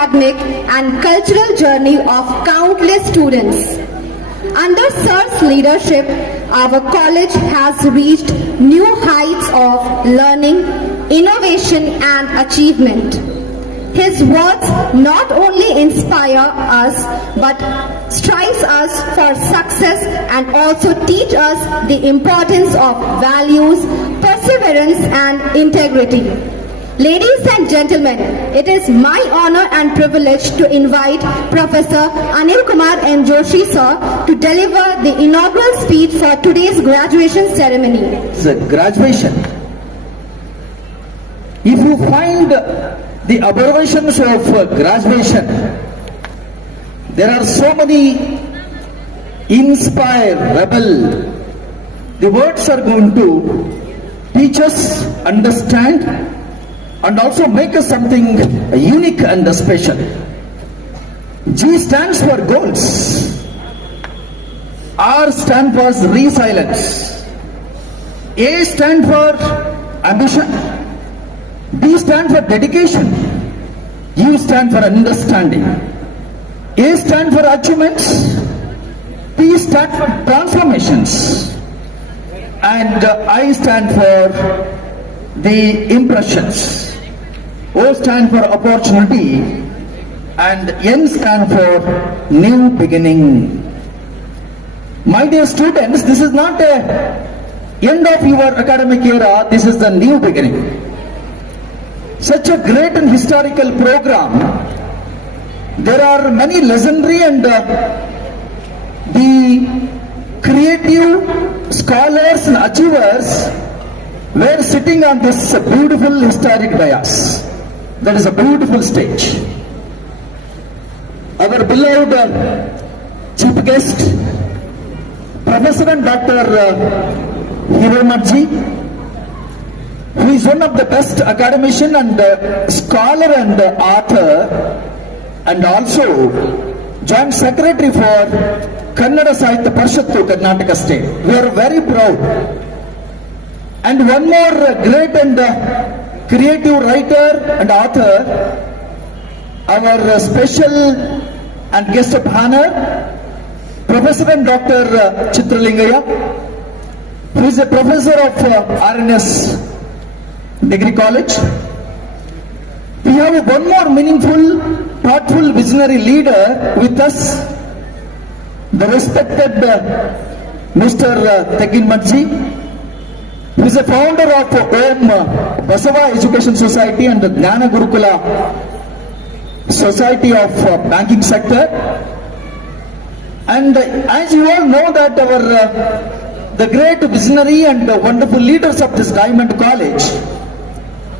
academic and cultural journey of countless students. Under Sir's leadership, our college has reached new heights of learning, innovation and achievement. His words not only inspire us but strives us for success and also teach us the importance of values, perseverance and integrity. Ladies and gentlemen, it is my honor and privilege to invite Professor Anil Kumar N. Joshi sir to deliver the inaugural speech for today's graduation ceremony. The graduation. If you find the abbreviations of graduation, there are so many inspire, rebel. The words are going to teach us, understand, and also make us something unique and special. G stands for goals. R stands for resilience. A stands for ambition. D stands for dedication. U stands for understanding. A stands for achievements. P stands for transformations. And I stand for the impressions. O stands for opportunity. And N stands for new beginning. My dear students, this is not a end of your academic era. This is the new beginning. Such a great and historical program. There are many legendary and the creative scholars and achievers were sitting on this beautiful historic dais. That is a beautiful stage. Our beloved chief guest, Professor and Dr. Hiromatji, who is one of the best academician and scholar and author, and also Joint Secretary for Kannada Sahitya Parishattu, Karnataka State. We are very proud. And one more great and creative writer and author, our special and guest of honor, Professor and Dr. Chitralingaya, who is a professor of RNS Degree College. We have one more meaningful, thoughtful, visionary leader with us, the respected Mr. Tegin Madji, who is a founder of Om Basava Education Society and the Jnana Gurukula Society of Banking Sector. And as you all know that the great visionary and wonderful leaders of this Diamond College,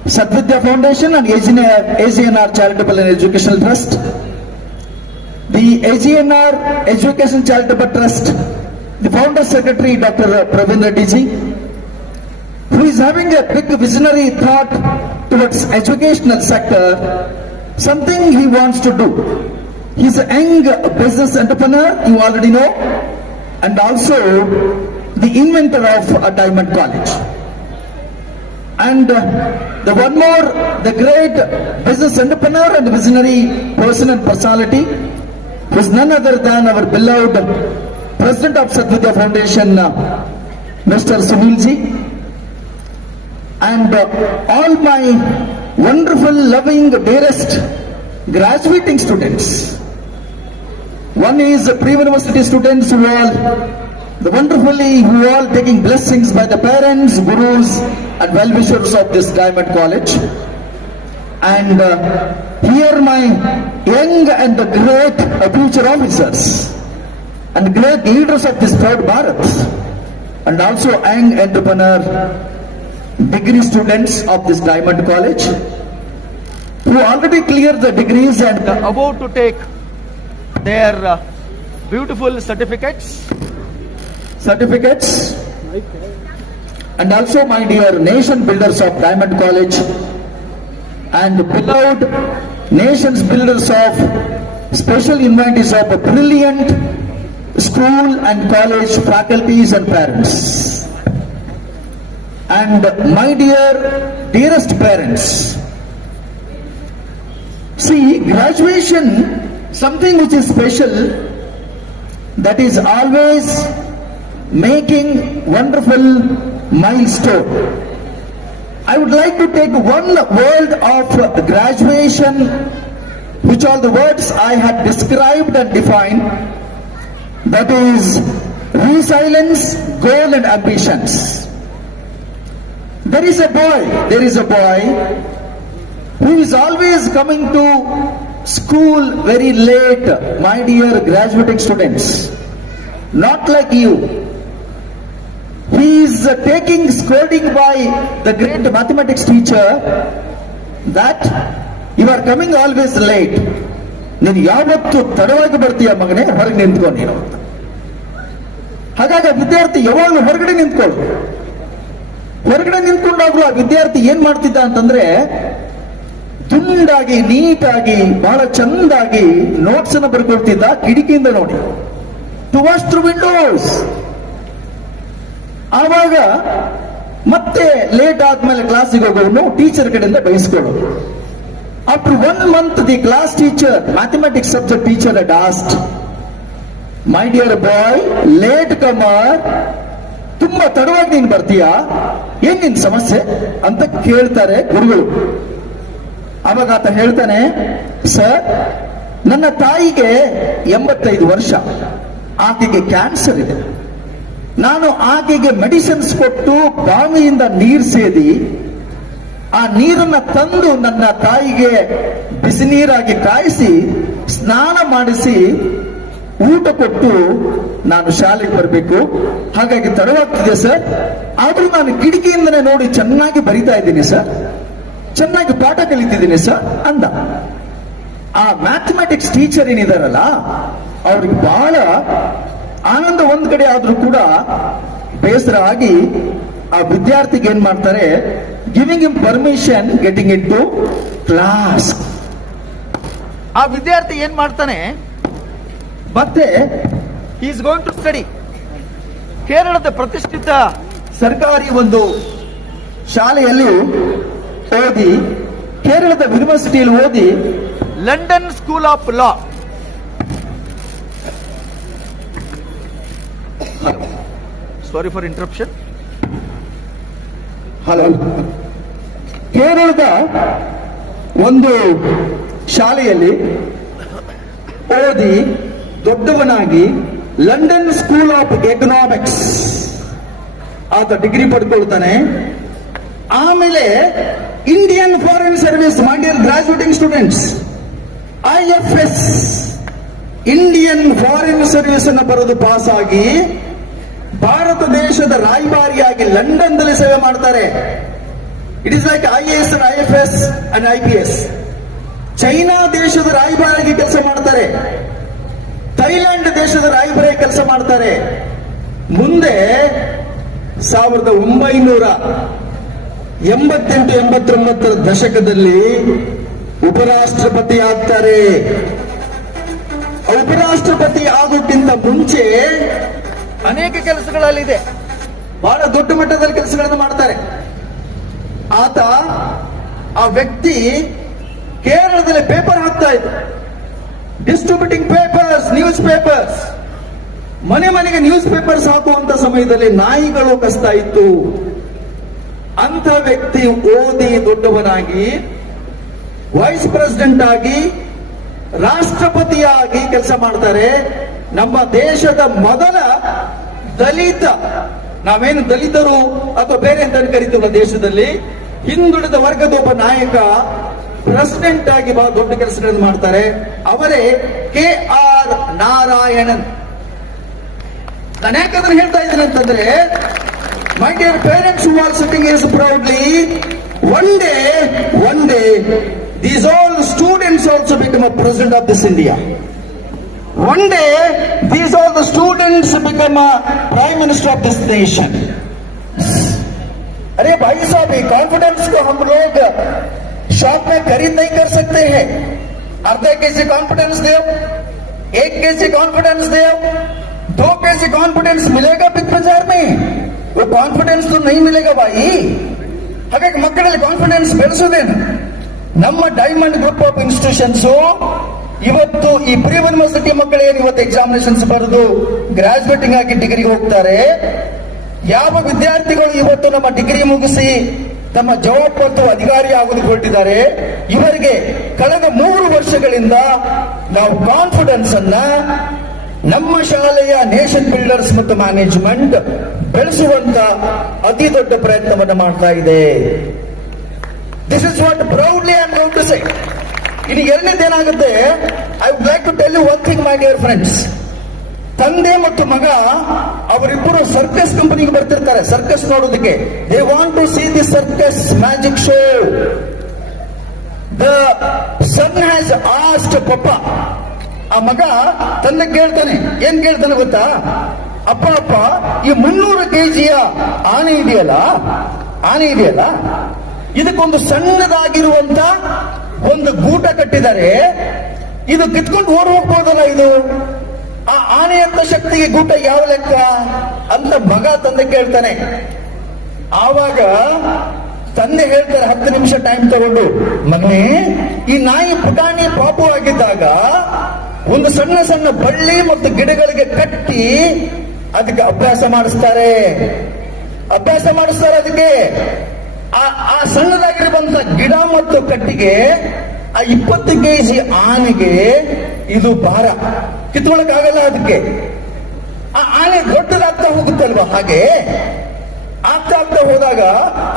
Sadvidya Foundation and AGNR Charitable and Educational Trust. The AGNR Education Charitable Trust, the founder secretary Dr. Praveen Reddy ji, who is having a big visionary thought towards educational sector, something he wants to do. He is a young business entrepreneur, you already know, and also the inventor of a Diamond College. And the one more, the great business entrepreneur and visionary person and personality, who is none other than our beloved President of Sadvidya Foundation, Mr. Sunil ji, and all my wonderful, loving, dearest graduating students. One is pre-university students who all taking blessings by the parents, gurus and well-wishers of this Diamond College. And here my young and great future officers and great leaders of this proud Bharat, and also young entrepreneur degree students of this Diamond College, who already cleared the degrees and about to take their beautiful certificates. And also my dear nation builders of Diamond College and beloved nations builders of special invitees of a brilliant school and college faculties and parents. And my dearest parents, see, graduation, something which is special, that is always making wonderful milestone. I would like to take one word of graduation, which are the words I had described and defined, that is resilience, goal and ambitions. There is a boy who is always coming to school very late, my dear graduating students. Not like you. He is taking scolding by the great mathematics teacher that you are coming always late. ನೀನು ಯಾವತ್ತು ತಡವಾಗಿ ಬರ್ತೀಯ ಮಗನೇ, ಹೊರಗೆ ನಿಂತ್ಕೊಂಡು ನೀನು. ಹಾಗಾಗಿ ವಿದ್ಯಾರ್ಥಿ ಯಾವಾಗಲೂ ಹೊರಗಡೆ ನಿಂತ್ಕೊಳ್ಳು. ಹೊರಗಡೆ ನಿಂತ್ಕೊಂಡಾಗ್ಲೂ ಆ ವಿದ್ಯಾರ್ಥಿ ಏನ್ ಮಾಡ್ತಿದ್ದ ಅಂತಂದ್ರೆ, ತುಂಡಾಗಿ ನೀಟಾಗಿ ಬಹಳ ಚಂದಾಗಿ ನೋಟ್ಸ್ ಅನ್ನು ಬರ್ಕೊಳ್ತಿದ್ದ ಕಿಟಕಿಯಿಂದ ನೋಡಿ, ಟು ವಾಚ್ ಥ್ರೂ ವಿಂಡೋಸ್. ಆವಾಗ ಮತ್ತೆ ಲೇಟ್ ಆದ್ಮೇಲೆ ಕ್ಲಾಸಿಗೆ ಹೋಗೋನು ಟೀಚರ್ ಕಡೆಯಿಂದ ಬಯಸ್ಕೊಳ್ಳೋದು. After 1 month the class teacher, mathematics subject teacher had asked, my dear boy, late comer, ತುಂಬಾ ತಡವಾಗಿ ನೀನ್ ಬರ್ತೀಯಾ, ಏನ್ ನಿನ್ ಸಮಸ್ಯೆ ಅಂತ ಕೇಳ್ತಾರೆ ಗುರುಗಳು. ಅವಾಗ ಆತ ಹೇಳ್ತಾನೆ, ಸರ್ ನನ್ನ ತಾಯಿಗೆ 85 ವರ್ಷ, ಆಕೆಗೆ ಕ್ಯಾನ್ಸರ್ ಇದೆ. ನಾನು ಆಕೆಗೆ ಮೆಡಿಸಿನ್ಸ್ ಕೊಟ್ಟು ಬಾವಿಯಿಂದ ನೀರು ಸೇದಿ ಆ ನೀರನ್ನ ತಂದು ನನ್ನ ತಾಯಿಗೆ ಬಿಸಿ ನೀರಾಗಿ ಕಾಯಿಸಿ ಸ್ನಾನ ಮಾಡಿಸಿ ಊಟ ಕೊಟ್ಟು ನಾನು ಶಾಲೆಗೆ ಬರಬೇಕು. ಹಾಗಾಗಿ ತಡವಾಗ್ತಿದೆ ಸರ್, ಆದ್ರೂ ನಾನು ಕಿಟಕಿಯಿಂದನೇ ನೋಡಿ ಚೆನ್ನಾಗಿ ಬರಿತಾ ಇದ್ದೀನಿ ಸರ್, ಚೆನ್ನಾಗಿ ಪಾಠ ಕಲಿತಿದ್ದೀನಿ ಸರ್ ಅಂದ. ಆ ಮ್ಯಾಥಮೆಟಿಕ್ಸ್ ಟೀಚರ್ ಏನಿದಾರಲ್ಲ ಅವ್ರಿಗೆ ಬಹಳ ಆನಂದ ಒಂದ್ ಕಡೆ ಆದ್ರೂ ಕೂಡ ಬೇಸರ ಆಗಿ ಆ ವಿದ್ಯಾರ್ಥಿಗೆ ಏನ್ ಮಾಡ್ತಾರೆ, giving him permission, getting into class. ಆ ವಿದ್ಯಾರ್ಥಿ ಏನ್ ಮಾಡ್ತಾನೆ, ಮತ್ತೆ ಈಸ್ ಗೋಯಿಂಗ್ ಟು ಸ್ಟಡಿ. ಕೇರಳದ ಪ್ರತಿಷ್ಠಿತ ಸರ್ಕಾರಿ ಒಂದು ಶಾಲೆಯಲ್ಲಿ ಓದಿ, ಕೇರಳದ ಯೂನಿವರ್ಸಿಟಿಯಲ್ಲಿ ಓದಿ, London school of law, sorry for interruption, hello, ಕೇರಳದ ಒಂದು ಶಾಲೆಯಲ್ಲಿ ಓದಿ ದೊಡ್ಡವನಾಗಿ ಲಂಡನ್ ಸ್ಕೂಲ್ ಆಫ್ ಎಕನಾಮಿಕ್ಸ್ ಆತ ಡಿಗ್ರಿ ಪಡ್ಕೊಳ್ತಾನೆ. ಆಮೇಲೆ Indian foreign service, my dear graduating students, IFS Indian foreign service ಅನ್ನು ಬರೆದು ಪಾಸ್ ಆಗಿ ಭಾರತ ದೇಶದ ರಾಯಭಾರಿಯಾಗಿ ಲಂಡನ್ ದಲ್ಲಿ ಸೇವೆ ಮಾಡ್ತಾರೆ. It is like IAS and IFS and IPS. China ದೇಶದ ರಾಯಭಾರಿಯಾಗಿ ಕೆಲಸ ಮಾಡ್ತಾರೆ, ಥೈಲ್ಯಾಂಡ್ ದೇಶದ ರಾಯಭಾರಿಯಾಗಿ ಕೆಲಸ ಮಾಡ್ತಾರೆ. ಮುಂದೆ 1988-89 ದಶಕದಲ್ಲಿ ಉಪರಾಷ್ಟ್ರಪತಿ ಆಗ್ತಾರೆ. ಉಪರಾಷ್ಟ್ರಪತಿ ಆಗೋಕ್ಕಿಂತ ಮುಂಚೆ ಅನೇಕ ಕೆಲಸಗಳಲ್ಲಿದೆ, ಬಹಳ ದೊಡ್ಡ ಮಟ್ಟದಲ್ಲಿ ಕೆಲಸಗಳನ್ನು ಮಾಡ್ತಾರೆ. ಆತ, ಆ ವ್ಯಕ್ತಿ ಕೇರಳದಲ್ಲಿ ಪೇಪರ್ ಹಾಕ್ತಾ ಇದ್ದ, ಡಿಸ್ಟ್ರಿಬ್ಯೂಟಿಂಗ್ ಪೇಪರ್ಸ್, ನ್ಯೂಸ್ ಪೇಪರ್ಸ್. ಮನೆ ಮನೆಗೆ ನ್ಯೂಸ್ ಪೇಪರ್ಸ್ ಹಾಕುವಂತ ಸಮಯದಲ್ಲಿ ನಾಯಿಗಳು ಕಸ್ತಾ ಇತ್ತು. ಅಂತ ವ್ಯಕ್ತಿ ಓದಿ ದೊಡ್ಡವನಾಗಿ ವೈಸ್ ಪ್ರೆಸಿಡೆಂಟ್ ಆಗಿ ರಾಷ್ಟ್ರಪತಿಯಾಗಿ ಕೆಲಸ ಮಾಡ್ತಾರೆ. ನಮ್ಮ ದೇಶದ ಮೊದಲ ದಲಿತ, ನಾವೇನು ದಲಿತರು ಅಥವಾ ಬೇರೆ ಅಂತ ಕರಿತೀವಲ್ಲ ದೇಶದಲ್ಲಿ, ಹಿಂದುಳಿದ ವರ್ಗದ ಒಬ್ಬ ನಾಯಕ ಪ್ರೆಸಿಡೆಂಟ್ ಆಗಿ ಬಹಳ ದೊಡ್ಡ ಕೆಲಸಗಳನ್ನು ಮಾಡ್ತಾರೆ. ಅವರೇ KR ನಾರಾಯಣನ್. ನಾನು ಯಾಕಂದ್ರೆ ಹೇಳ್ತಾ ಇದ್ದೀನಿ ಅಂತಂದ್ರೆ, my dear parents who are sitting here proudly, one day these all students also become a president of this India. One day these all the students become a prime minister of this nation. अरे भाई साहब, ये confidence को हम लोग shop में खरीद नहीं कर सकते हैं. आधे केजी कॉन्फिडेंस दे, 1 केजी कॉन्फिडेंस दे, 2 केजी कॉन्फिडेंस मिलेगा बिग बाजार में? वो कॉन्फिडेंस तो नहीं मिलेगा भाई. ಹಾಗಾಗಿ ಮಕ್ಕಳಲ್ಲಿ ಕಾನ್ಫಿಡೆನ್ಸ್ ಬೆಳೆಸೋದೇನು? ನಮ್ಮ ಡೈಮಂಡ್ ಗ್ರೂಪ್ ಆಫ್ ಇನ್ಸ್ಟಿಟ್ಯೂಷನ್ಸ್ ಇವತ್ತು ಈ ಪ್ರಿ ಯೂನಿವರ್ಸಿಟಿ ಮಕ್ಕಳೇನು ಇವತ್ತು ಎಕ್ಸಾಮಿನೇಷನ್ಸ್ ಬರೆದು ಗ್ರಾಜುಯೇಟಿಂಗ್ ಆಗಿ ಡಿಗ್ರಿಗೆ ಹೋಗ್ತಾರೆ, ಯಾವ ವಿದ್ಯಾರ್ಥಿಗಳು ಇವತ್ತು ನಮ್ಮ ಡಿಗ್ರಿ ಮುಗಿಸಿ ತಮ್ಮ ಜವಾಬ್ದಾರಿ ಅಧಿಕಾರಿ ಆಗೋದಕ್ಕೆ ಹೊರಟಿದ್ದಾರೆ, ಇವರಿಗೆ ಕಳೆದ 3 ವರ್ಷಗಳಿಂದ ನಾವು ಕಾನ್ಫಿಡೆನ್ಸ್ ಅನ್ನ ನಮ್ಮ ಶಾಲೆಯ ನೇಷನ್ ಬಿಲ್ಡರ್ಸ್ ಮತ್ತು ಮ್ಯಾನೇಜ್ಮೆಂಟ್ ಬೆಳೆಸುವಂತ ಅತಿ ದೊಡ್ಡ ಪ್ರಯತ್ನವನ್ನು ಮಾಡ್ತಾ ಇದೆ. This is what proudly I am going to say. ಇನ್ನು ಎರಡನೇದೇನಾಗುತ್ತೆ, I would like to tell you one thing my dear friends. ತಂದೆ ಮತ್ತು ಮಗ ಅವರಿಬ್ಬರು ಸರ್ಕಸ್ ಕಂಪನಿಗೆ ಬರ್ತಿರ್ತಾರೆ ಸರ್ಕಸ್ ನೋಡೋದಕ್ಕೆ. They want to see the circus magic show. The son has asked papa, ಆ ಮಗ ತಂದೆ ಕೇಳ್ತಾನೆ, ಏನ್ ಕೇಳ್ತಾನೆ ಗೊತ್ತಾ, ಅಪ್ಪ ಅಪ್ಪ ಈ 300 ಕೆಜಿಯ ಆನೆ ಇದೆಯಲ್ಲ, ಇದಕ್ಕೊಂದು ಸಣ್ಣದಾಗಿರುವಂತ ಒಂದು ಗೂಟ ಕಟ್ಟಿದ್ದಾರೆ, ಇದು ಕಿತ್ಕೊಂಡು ಓಡ್ ಹೋಗ್ಬೋದಲ್ಲ, ಇದು ಆ ಆನೆಯಂತ ಶಕ್ತಿಗೆ ಗೂಟ ಯಾವ ಲೆಕ್ಕ ಅಂತ ಮಗ ತಂದೆ ಕೇಳ್ತಾನೆ. ಆವಾಗ ತಂದೆ ಹೇಳ್ತಾರೆ 10 ನಿಮಿಷ ಟೈಮ್ ತಗೊಂಡು, ಮಗನೇ ಈ ನಾಯಿ ಪುಟಾಣಿ ಪಾಪು ಆಗಿದ್ದಾಗ ಒಂದು ಸಣ್ಣ ಸಣ್ಣ ಬಳ್ಳಿ ಮತ್ತು ಗಿಡಗಳಿಗೆ ಕಟ್ಟಿ ಅದಕ್ಕೆ ಅಭ್ಯಾಸ ಮಾಡಿಸ್ತಾರೆ ಅದಕ್ಕೆ. ಆ ಸಣ್ಣದಾಗಿರುವಂತ ಗಿಡ ಮತ್ತು ಕಟ್ಟಿಗೆ ಆ 20 ಕೆಜಿ ಆನೆಗೆ ಇದು ಭಾರ, ಕಿತ್ಕೊಳ್ಳಕ್ಕಾಗಲ್ಲ ಅದಕ್ಕೆ. ಆ ಆನೆ ದೊಡ್ಡದಾಗ್ತಾ ಹೋಗುತ್ತಲ್ವಾ, ಹಾಗೆ ಆಗ್ತಾ ಹೋದಾಗ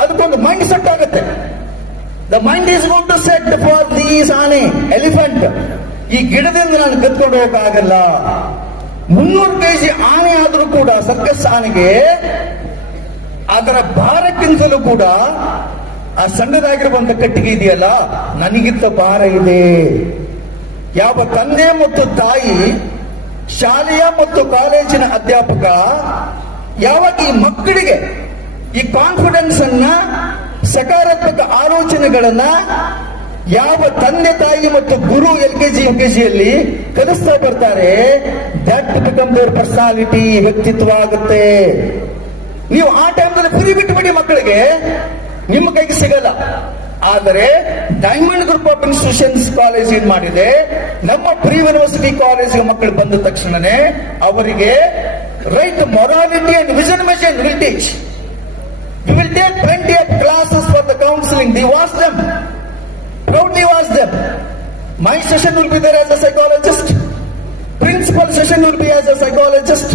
ಅದಕ್ಕೊಂದು ಮೈಂಡ್ ಸೆಟ್ ಆಗುತ್ತೆ. The mind is going to set for these ಆನೆ ಎಲಿಫೆಂಟ್. ಈ ಗಿಡದಿಂದ ನಾನು ಕತ್ಕೊಂಡು ಹೋಗಕ್ಕಾಗಲ್ಲ. 300 ಕೆಜಿ ಆನೆ ಆದ್ರೂ ಕೂಡ ಸರ್ಕಸ್ ಆನೆಗೆ ಅದರ ಭಾರಕ್ಕಿಂತಲೂ ಕೂಡ ಆ ಸಣ್ಣದಾಗಿರುವಂತ ಕಟ್ಟಿಗೆ ಇದೆಯಲ್ಲ, ನನಗಿಂತ ಭಾರ ಇದೆ. ಯಾವ ತಂದೆ ಮತ್ತು ತಾಯಿ, ಶಾಲೆಯ ಮತ್ತು ಕಾಲೇಜಿನ ಅಧ್ಯಾಪಕ ಯಾವಾಗ ಈ ಮಕ್ಕಳಿಗೆ ಈ ಕಾನ್ಫಿಡೆನ್ಸ್ ಅನ್ನ, ಸಕಾರಾತ್ಮಕ ಆಲೋಚನೆಗಳನ್ನ ಯಾವ ತಂದೆ ತಾಯಿ ಮತ್ತು ಗುರು LKG UKG ಯಲ್ಲಿ ಕಲಿಸ್ತಾ ಬರ್ತಾರೆ, ದಟ್ ಬಿಕಮ್ ದೇರ್ ಪರ್ಸನಾಲಿಟಿ, ವ್ಯಕ್ತಿತ್ವ ಆಗುತ್ತೆ. ನೀವು ಆ ಟೈಮ್ನಲ್ಲಿ ಫ್ರೀ ಬಿಟ್ಟುಬಿಡಿ, ಮಕ್ಕಳಿಗೆ ನಿಮ್ಮ ಕೈಗೆ ಸಿಗಲ್ಲ. ಆದರೆ diamond group of institutions college ಏನ್ ಮಾಡಿದೆ, ನಮ್ಮ ಪ್ರಿ ಯೂನಿವರ್ಸಿಟಿ ಕಾಲೇಜಿಗೆ ಮಕ್ಕಳು ಬಂದ ತಕ್ಷಣನೇ ಅವರಿಗೆ right morality and vision mission will teach. We will take plenty of classes for the counseling. We watch them. Proudly watch them. My session will be there as a psychologist. Principal session will be as a psychologist.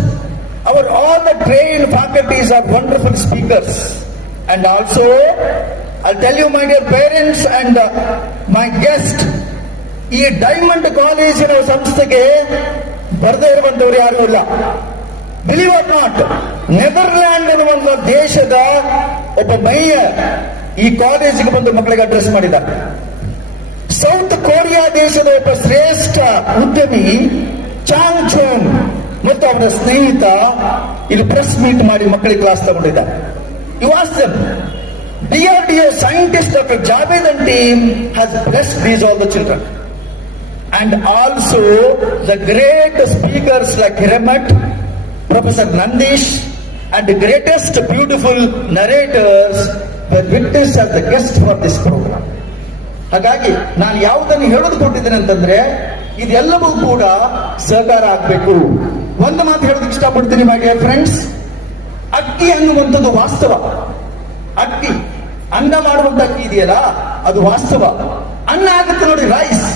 All the trained faculties are wonderful speakers. And also, I'll tell you, my dear parents and my guest, ಈ diamond ಕಾಲೇಜಿನ ಸಂಸ್ಥೆಗೆ ಬರದೇ ಇರುವಂತವ್ರು ಯಾರು ಇಲ್ಲ. Believe R not, Netherland ಎನ್ನುವಂತ ದೇಶದ ಒಬ್ಬ mayor ಈ ಕಾಲೇಜಿಗೆ ಬಂದು ಮಕ್ಕಳಿಗೆ ಅಡ್ರೆಸ್ ಮಾಡಿದ್ದಾರೆ. ಸೌತ್ ಕೊರಿಯಾ ದೇಶದ ಒಬ್ಬ ಶ್ರೇಷ್ಠ ಉದ್ಯಮಿ ಚಾಂಗ್ ಚೋಂಗ್ ಮತ್ತು ಅವರ ಸ್ನೇಹಿತ ಇಲ್ಲಿ ಪ್ರೆಸ್ ಮೀಟ್ ಮಾಡಿ ಮಕ್ಕಳಿಗೆ ಕ್ಲಾಸ್ ತಗೊಂಡಿದ್ದಾರೆ. You ask them. DRDO scientist Dr. Javed and team has blessed these all the children. And also the great speakers like Hiramat, Professor Nandish, and the greatest beautiful narrators were witnessed as the guest for this program. ಹಾಗಾಗಿ ನಾನು ಯಾವುದನ್ನು ಹೇಳೋದುಕೊಂಡಿದ್ದೇನೆ ಅಂತಂದ್ರೆ, ಇದೆಲ್ಲವೂ ಕೂಡ ಸಹಕಾರ ಆಗಬೇಕು. ಒಂದು ಮಾತು ಹೇಳೋದಕ್ಕೆ ಇಷ್ಟಪಡ್ತೀನಿ ಮೈ ಡಿಯರ್ ಫ್ರೆಂಡ್ಸ್. ಅಕ್ಕಿ ಅನ್ನುವಂಥದ್ದು ವಾಸ್ತವ. ಅಕ್ಕಿ, ಅನ್ನ ಮಾಡುವಂತ ಅಕ್ಕಿ ಇದೆಯಲ್ಲ, ಅದು ವಾಸ್ತವ. ಅನ್ನ ಆಗುತ್ತೆ ನೋಡಿ, ರೈಸ್,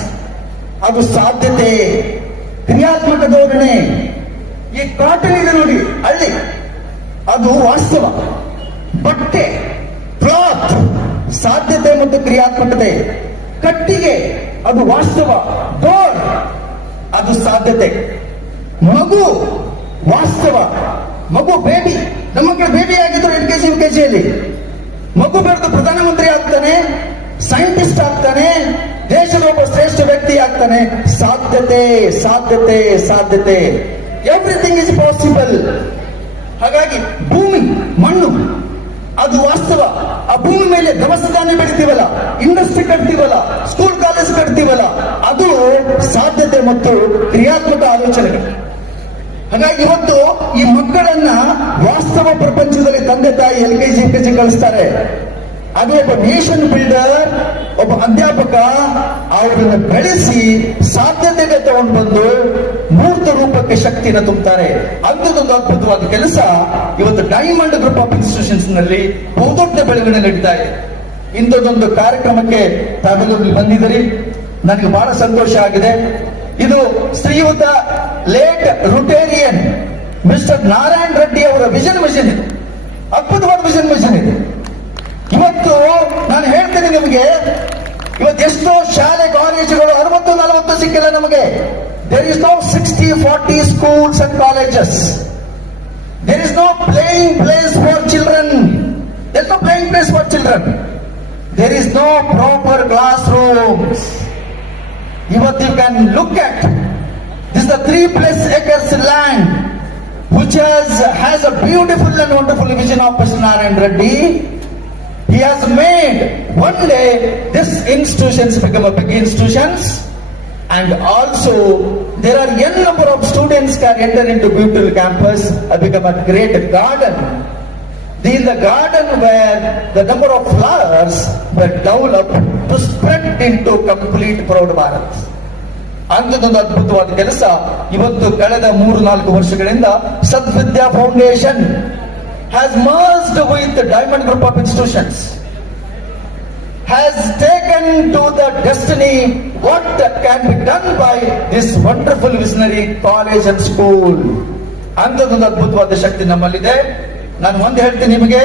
ಅದು ಸಾಧ್ಯತೆ, ಕ್ರಿಯಾತ್ಮಕ ಧೋರಣೆ. ಈ ಕಾಟನ್ ಇದೆ ನೋಡಿ, ಹಳ್ಳಿ, ಅದು ವಾಸ್ತವ. ಬಟ್ಟೆ, ಕ್ಲಾತ್, ಸಾಧ್ಯತೆ ಮತ್ತು ಕ್ರಿಯಾತ್ಮಕತೆ. ಕಟ್ಟಿಗೆ, ಅದು ವಾಸ್ತವ. ಡೋರ್, ಅದು ಸಾಧ್ಯತೆ. ಮಗು, ವಾಸ್ತವ. ಮಗು, ಬೇಬಿ, ನಮ್ಮ ಮಕ್ಕಳು ಬೇಬಿ ಆಗಿದ್ರು LKG UKG ಯಲ್ಲಿ. ಮಗು ಬೆಳೆದು ಪ್ರಧಾನಮಂತ್ರಿ ಆಗ್ತಾನೆ, ಸೈಂಟಿಸ್ಟ್ ಆಗ್ತಾನೆ, ದೇಶದ ಒಬ್ಬ ಶ್ರೇಷ್ಠ ವ್ಯಕ್ತಿ ಆಗ್ತಾನೆ. ಸಾಧ್ಯತೆ, ಸಾಧ್ಯತೆ, ಸಾಧ್ಯತೆ. Everything is possible. ಹಾಗಾಗಿ ಭೂಮಿ, ಮಣ್ಣು, ಅದು ವಾಸ್ತವ. ಆ ಭೂಮಿ ಮೇಲೆ ದವಸ ಧಾನ್ಯ ಬೆಳಿತೀವಲ್ಲ, ಇಂಡಸ್ಟ್ರಿ ಕಟ್ತೀವಲ್ಲ, ಸ್ಕೂಲ್ ಕಾಲೇಜ್ ಕಟ್ತೀವಲ್ಲ, ಅದು ಸಾಧ್ಯತೆ ಮತ್ತು ಕ್ರಿಯಾತ್ಮಕ ಆಲೋಚನೆಗಳು. ಹಾಗಾಗಿ ಇವತ್ತು ಈ ಮಕ್ಕಳನ್ನ ವಾಸ್ತವ ಪ್ರಪಂಚದಲ್ಲಿ ತಂದೆ ತಾಯಿ LKG UKG ಕಳಿಸ್ತಾರೆ. ಅದು ಒಬ್ಬ ನೇಷನ್ ಬಿಲ್ಡರ್, ಒಬ್ಬ ಅಧ್ಯಾಪಕ ಅವರನ್ನು ಬೆಳೆಸಿ ಸಾಧ್ಯತೆಗೆ ತಗೊಂಡು ಬಂದು ಮೂರ್ತ ರೂಪಕ್ಕೆ ಶಕ್ತಿಯನ್ನು ತುಂಬುತ್ತಾರೆ. ಅಂಥದ್ದೊಂದು ಅದ್ಭುತವಾದ ಕೆಲಸ ಇವತ್ತು ಡೈಮಂಡ್ ಗ್ರೂಪ್ ಆಫ್ ಇನ್ಸ್ಟಿಟ್ಯೂಷನ್ಸ್ ನಲ್ಲಿ ಬಹುದೊಡ್ಡ ಬೆಳವಣಿಗೆ ನಡೀತಾ ಇದೆ. ಇಂಥದ್ದೊಂದು ಕಾರ್ಯಕ್ರಮಕ್ಕೆ ತಾವೆಲ್ಲರೂ ಬಂದಿದ್ದೀರಿ, ನನಗೆ ಬಹಳ ಸಂತೋಷ ಆಗಿದೆ. ಇದು ಶ್ರೀಯುತ ಲೇಟ್ ರುಟೇರಿಯನ್ ಮಿಸ್ಟರ್ ನಾರಾಯಣ್ ರೆಡ್ಡಿ ಅವರ ವಿಷನ್ ಇದೆ. ಅದ್ಭುತವಾದ ವಿಷನ್ ಇದೆ. ಇವತ್ತು ನಾನು ಹೇಳ್ತೇನೆ ನಿಮಗೆ, ಇವತ್ತು ಎಷ್ಟೋ ಶಾಲೆ ಕಾಲೇಜುಗಳು 60-40 ಸಿಕ್ಕಿಲ್ಲ ನಮಗೆ. There is no 60-40 schools and colleges. There is no playing place for children. There is no playing place for children. There is no proper class rooms. ಇವತ್ತು you can look at this the 3+ acres land which has a beautiful and wonderful vision of Mr. Narayan Reddy. He has made one day this institutions become a big institutions, and also there are n number of students can enter into beautiful campus and become a great garden. In the garden where the number of flowers were developed to spread into complete proud Bharat. ಅಂಥದ್ದೊಂದು ಅದ್ಭುತವಾದ ಕೆಲಸ ಇವತ್ತು ಕಳೆದ 3-4 ವರ್ಷಗಳಿಂದ ಸದ್ವಿದ್ಯಾ foundation has merged with the Diamond Group of Institutions, has taken to the destiny what can be done by this wonderful visionary college and school. ಅಂಥದ್ದೊಂದು ಅದ್ಭುತವಾದ ಶಕ್ತಿ ನಮ್ಮಲ್ಲಿದೆ. ನಾನು ಒಂದು ಹೇಳ್ತೀನಿ ನಿಮಗೆ,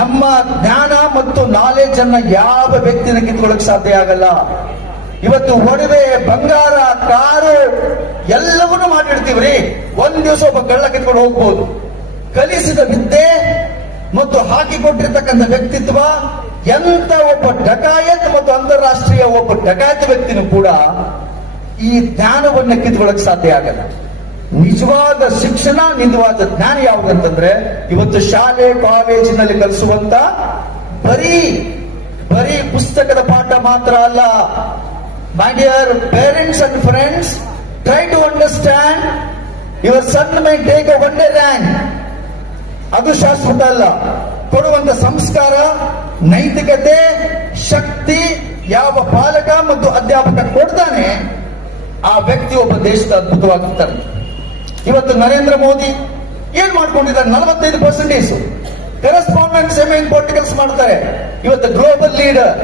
ನಮ್ಮ ಜ್ಞಾನ ಮತ್ತು ನಾಲೆಜ್ ಅನ್ನ ಯಾವ ವ್ಯಕ್ತಿನ ಕಿತ್ಕೊಳ್ಳಕ್ ಸಾಧ್ಯ ಆಗಲ್ಲ. ಇವತ್ತು ಒಡವೆ, ಬಂಗಾರ, ಕಾರು ಎಲ್ಲವನ್ನೂ ಮಾಡಿರ್ತೀವ್ರಿ. ಒಂದ್ ದಿವಸ ಒಬ್ಬ ಕಳ್ಳ ಕಿತ್ಕೊಂಡು ಹೋಗ್ಬೋದು. ಕಲಿಸಿದ ವಿದ್ಯೆ ಮತ್ತು ಹಾಕಿಕೊಟ್ಟಿರ್ತಕ್ಕಂಥ ವ್ಯಕ್ತಿತ್ವ, ಎಂತ ಒಬ್ಬ ಡಕಾಯತ್ ಮತ್ತು ಅಂತಾರಾಷ್ಟ್ರೀಯ ಒಬ್ಬ ಡಕಾಯತ್ ವ್ಯಕ್ತಿನೂ ಕೂಡ ಈ ಜ್ಞಾನವನ್ನ ಕಿತ್ಕೊಳ್ಳಕ್ ಸಾಧ್ಯ ಆಗಲ್ಲ. ನಿಜವಾದ ಶಿಕ್ಷಣ, ನಿಜವಾದ ಜ್ಞಾನ ಯಾವುದಂತಂದ್ರೆ ಇವತ್ತು ಶಾಲೆ ಕಾಲೇಜಿನಲ್ಲಿ ಕಲಿಸುವಂತ ಬರೀ ಪುಸ್ತಕದ ಪಾಠ ಮಾತ್ರ ಅಲ್ಲ. My dear parents and friends, try to understand. Your son may take a one-day rank. ಅದು ಶಾಶ್ವತ ಅಲ್ಲ. ಕೊಡುವಂತ ಸಂಸ್ಕಾರ, ನೈತಿಕತೆ, ಶಕ್ತಿ ಯಾವ ಪಾಲಕ ಮತ್ತು ಅಧ್ಯಾಪಕ ಕೊಡ್ತಾನೆ, ಆ ವ್ಯಕ್ತಿ ಒಬ್ಬ ದೇಶದ ಅದ್ಭುತವಾಗಿರ್ತಾನೆ. ಇವತ್ತು ನರೇಂದ್ರ ಮೋದಿ ಏನ್ ಮಾಡ್ಕೊಂಡಿದ್ದಾರೆ? 45% ಕರೆಸ್ಪಾಂಡೆಂಟ್ ಸೆಮಿ ಪೊಲಿಟಿಕಲ್ಸ್ ಮಾಡ್ತಾರೆ. ಇವತ್ತು ಗ್ಲೋಬಲ್ ಲೀಡರ್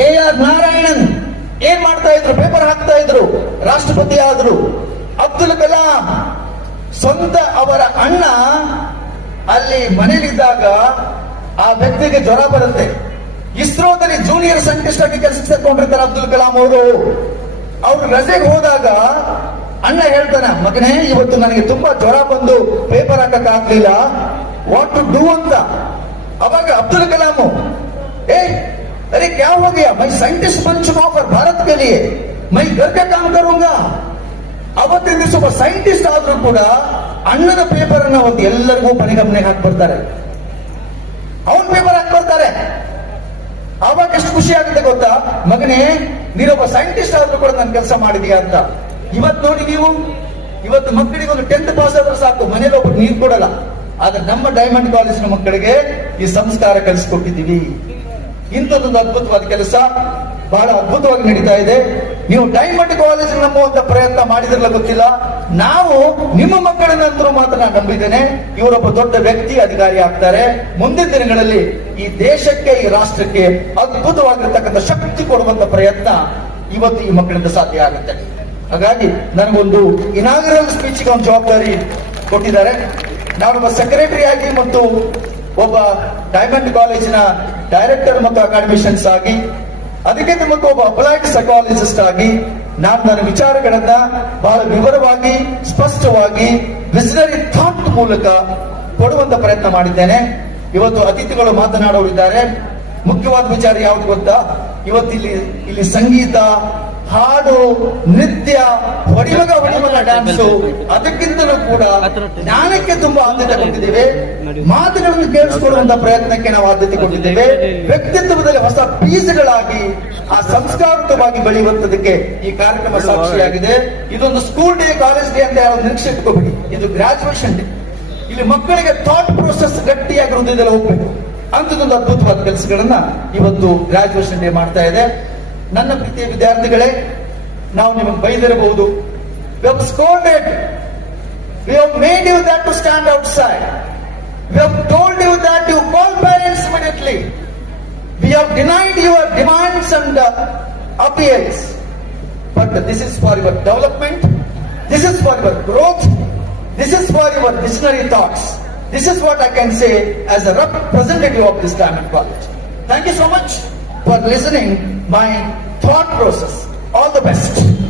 KR ನಾರಾಯಣನ್ ಏನ್ ಮಾಡ್ತಾ ಇದ್ರು? ಪೇಪರ್ ಹಾಕ್ತಾ ಇದ್ರು, ರಾಷ್ಟ್ರಪತಿ ಆದ್ರು. ಅಬ್ದುಲ್ ಕಲಾಂ ಸ್ವಂತ ಅವರ ಅಣ್ಣ ಅಲ್ಲಿ ಮನೇಲಿದ್ದಾಗ ಆ ವ್ಯಕ್ತಿಗೆ ಜ್ವರ ಬರುತ್ತೆ. ಇಸ್ರೋದಲ್ಲಿ ಜೂನಿಯರ್ ಸೈಂಟಿಸ್ಟ್ ಆಗಿ ಕೆಲಸಕ್ಕೆ ಸೇರ್ಕೊಂಡಿರ್ತಾರೆ ಅಬ್ದುಲ್ ಕಲಾಂ ಅವರು. ಅವ್ರು ರಜೆಗೆ ಹೋದಾಗ ಅಣ್ಣ ಹೇಳ್ತಾನೆ, ಮಗನೇ ಇವತ್ತು ನನಗೆ ತುಂಬಾ ಜ್ವರ ಬಂದು ಪೇಪರ್ ಹಾಕಕ್ ಆಗ್ಲಿಲ್ಲ, ವಾಟ್ ಟು ಡೂ ಅಂತ. ಅವಾಗ ಅಬ್ದುಲ್ ಕಲಾಂ, अरे क्या हो गया? मैं साइंटिस्ट बन चुका हूं फॉर भारत के लिए, मैं घर का काम करूंगा. ಅವತ್ತಿನ ದಿವಸ ಒಬ್ಬ ಸೈಂಟಿಸ್ಟ್ ಆದ್ರೂ ಕೂಡ ಅಣ್ಣನ ಪೇಪರ್ ಅನ್ನ ಒಂದು ಎಲ್ಲರಿಗೂ ಪರಿಗಣನೆಗೆ ಹಾಕ್ಬರ್ತಾರೆ. ಅವನ್ ಪೇಪರ್ ಹಾಕ್ಬರ್ತಾರೆ. ಅವಾಗ ಎಷ್ಟು ಖುಷಿ ಆಗುತ್ತೆ ಗೊತ್ತಾ? ಮಗನೇ, ನೀನೊಬ್ಬ ಸೈಂಟಿಸ್ಟ್ ಆದ್ರೂ ಕೂಡ ನಾನು ಕೆಲಸ ಮಾಡಿದೀಯಾ ಅಂತ. ಇವತ್ತು ನೋಡಿ ನೀವು, ಇವತ್ತು ಮಕ್ಕಳಿಗೆ ಒಂದು 10th ಪಾಸ್ ಆದ್ರೂ ಸಾಕು, ಮನೇಲಿ ಒಬ್ಬರು ನೀರು ಕೊಡಲ್ಲ. ಆದ್ರೆ ನಮ್ಮ ಡೈಮಂಡ್ ಕಾಲೇಜಿನ ಮಕ್ಕಳಿಗೆ ಈ ಸಂಸ್ಕಾರ ಕಲಿಸ್ಕೊಟ್ಟಿದ್ದೀವಿ. ಇಂಥದ್ದೊಂದು ಅದ್ಭುತವಾದ ಕೆಲಸ ಬಹಳ ಅದ್ಭುತವಾಗಿ ನಡೀತಾ ಇದೆ. ನೀವು ಡೈಮಂಡ್ ಕಾಲೇಜ್ ನಂಬುವಂತ ಪ್ರಯತ್ನ ಮಾಡಿದ್ರಲ್ಲ ಗೊತ್ತಿಲ್ಲ. ನಾವು ನಿಮ್ಮ ಮಕ್ಕಳನ್ನಂತರೂ ಮಾತ್ರ ನಾನು ನಂಬಿದ್ದೇನೆ. ಇವರೊಬ್ಬ ದೊಡ್ಡ ವ್ಯಕ್ತಿ, ಅಧಿಕಾರಿ ಆಗ್ತಾರೆ. ಮುಂದಿನ ದಿನಗಳಲ್ಲಿ ಈ ದೇಶಕ್ಕೆ, ಈ ರಾಷ್ಟ್ರಕ್ಕೆ ಅದ್ಭುತವಾಗಿರ್ತಕ್ಕಂಥ ಶಕ್ತಿ ಕೊಡುವಂತ ಪ್ರಯತ್ನ ಇವತ್ತು ಈ ಮಕ್ಕಳಿಂದ ಸಾಧ್ಯ ಆಗುತ್ತೆ. ಹಾಗಾಗಿ ನನಗೊಂದು ಇನಾಗ್ರಲ್ ಸ್ಪೀಚ್ಗೆ ಒಂದು ಜವಾಬ್ದಾರಿ ಕೊಟ್ಟಿದ್ದಾರೆ. ನಾನೊಬ್ಬ ಸೆಕ್ರೆಟರಿ ಆಗಿ ಮತ್ತು ಒಬ್ಬ ಡೈಮಂಡ್ ಕಾಲೇಜಿನ ಡೈರೆಕ್ಟರ್ ಮತ್ತು ಅಕಾಡೆಮಿಷಿಯನ್ಸ್ ಆಗಿ, ಅದಕ್ಕೆ ಮತ್ತು ಒಬ್ಬ ಅಪ್ಲೈಡ್ ಸೈಕಾಲಜಿಸ್ಟ್ ಆಗಿ ನಾನು ನನ್ನ ವಿಚಾರಗಳನ್ನ ಬಹಳ ವಿವರವಾಗಿ, ಸ್ಪಷ್ಟವಾಗಿ, ವಿಷನರಿ ಥಾಟ್ ಮೂಲಕ ಕೊಡುವಂತ ಪ್ರಯತ್ನ ಮಾಡಿದ್ದೇನೆ. ಇವತ್ತು ಅತಿಥಿಗಳು ಮಾತನಾಡೋರಿದ್ದಾರೆ. ಮುಖ್ಯವಾದ ವಿಚಾರ ಯಾವುದು ಗೊತ್ತಾ? ಇಲ್ಲಿ ಸಂಗೀತ, ಹಾಡು, ನೃತ್ಯ, ಹೊಡಿಮಗ ಡ್ಯಾನ್ಸು, ಅದಕ್ಕಿಂತಲೂ ಕೂಡ ಜ್ಞಾನಕ್ಕೆ ತುಂಬಾ ಆದ್ಯತೆ ಕೊಟ್ಟಿದ್ದೇವೆ. ಮಾತುಗಳನ್ನು ಕೇಳಿಸಿಕೊಳ್ಳುವಂತ ಪ್ರಯತ್ನಕ್ಕೆ ನಾವು ಆದ್ಯತೆ ಕೊಟ್ಟಿದ್ದೇವೆ. ವ್ಯಕ್ತಿತ್ವದಲ್ಲಿ ಹೊಸ ಬೀಜಗಳಾಗಿ ಆ ಸಂಸ್ಕಾರಯುತವಾಗಿ ಬೆಳೆಯುವಂತದಕ್ಕೆ ಈ ಕಾರ್ಯಕ್ರಮ ಸಾಕ್ಷಿಯಾಗಿದೆ. ಇದೊಂದು ಸ್ಕೂಲ್ ಡೇ, ಕಾಲೇಜ್ ಡೇ ಅಂತ ಯಾರು ನಿರೀಕ್ಷೆ ಇಟ್ಕೋಬೇಡಿ. ಇದು ಗ್ರಾಜುಯೇಷನ್ ಡೇ. ಇಲ್ಲಿ ಮಕ್ಕಳಿಗೆ ಥಾಟ್ ಪ್ರೋಸೆಸ್ ಗಟ್ಟಿಯಾಗಿ ಹೃದಯದಲ್ಲಿ ಹೋಗ್ಬೇಕು. ಅಂಥದ್ದೊಂದು ಅದ್ಭುತವಾದ ಕೆಲಸಗಳನ್ನ ಇವತ್ತು ಗ್ರಾಜುಯೇಷನ್ ಡೇ ಮಾಡ್ತಾ ಇದೆ. ನನ್ನ ಪ್ರೀತಿಯ ವಿದ್ಯಾರ್ಥಿಗಳೇ, ನಾವು ನಿಮಗೆ ಬೈದಿರಬಹುದು. We have scolded. We have made you that to stand outside. We have told you that you call parents immediately. We have denied your demands and appeals. But this is for your development. This is for your growth. This is for your visionary thoughts. This is what I can say as a representative of this Diamond College. Thank you so much for listening my thought process. All the best.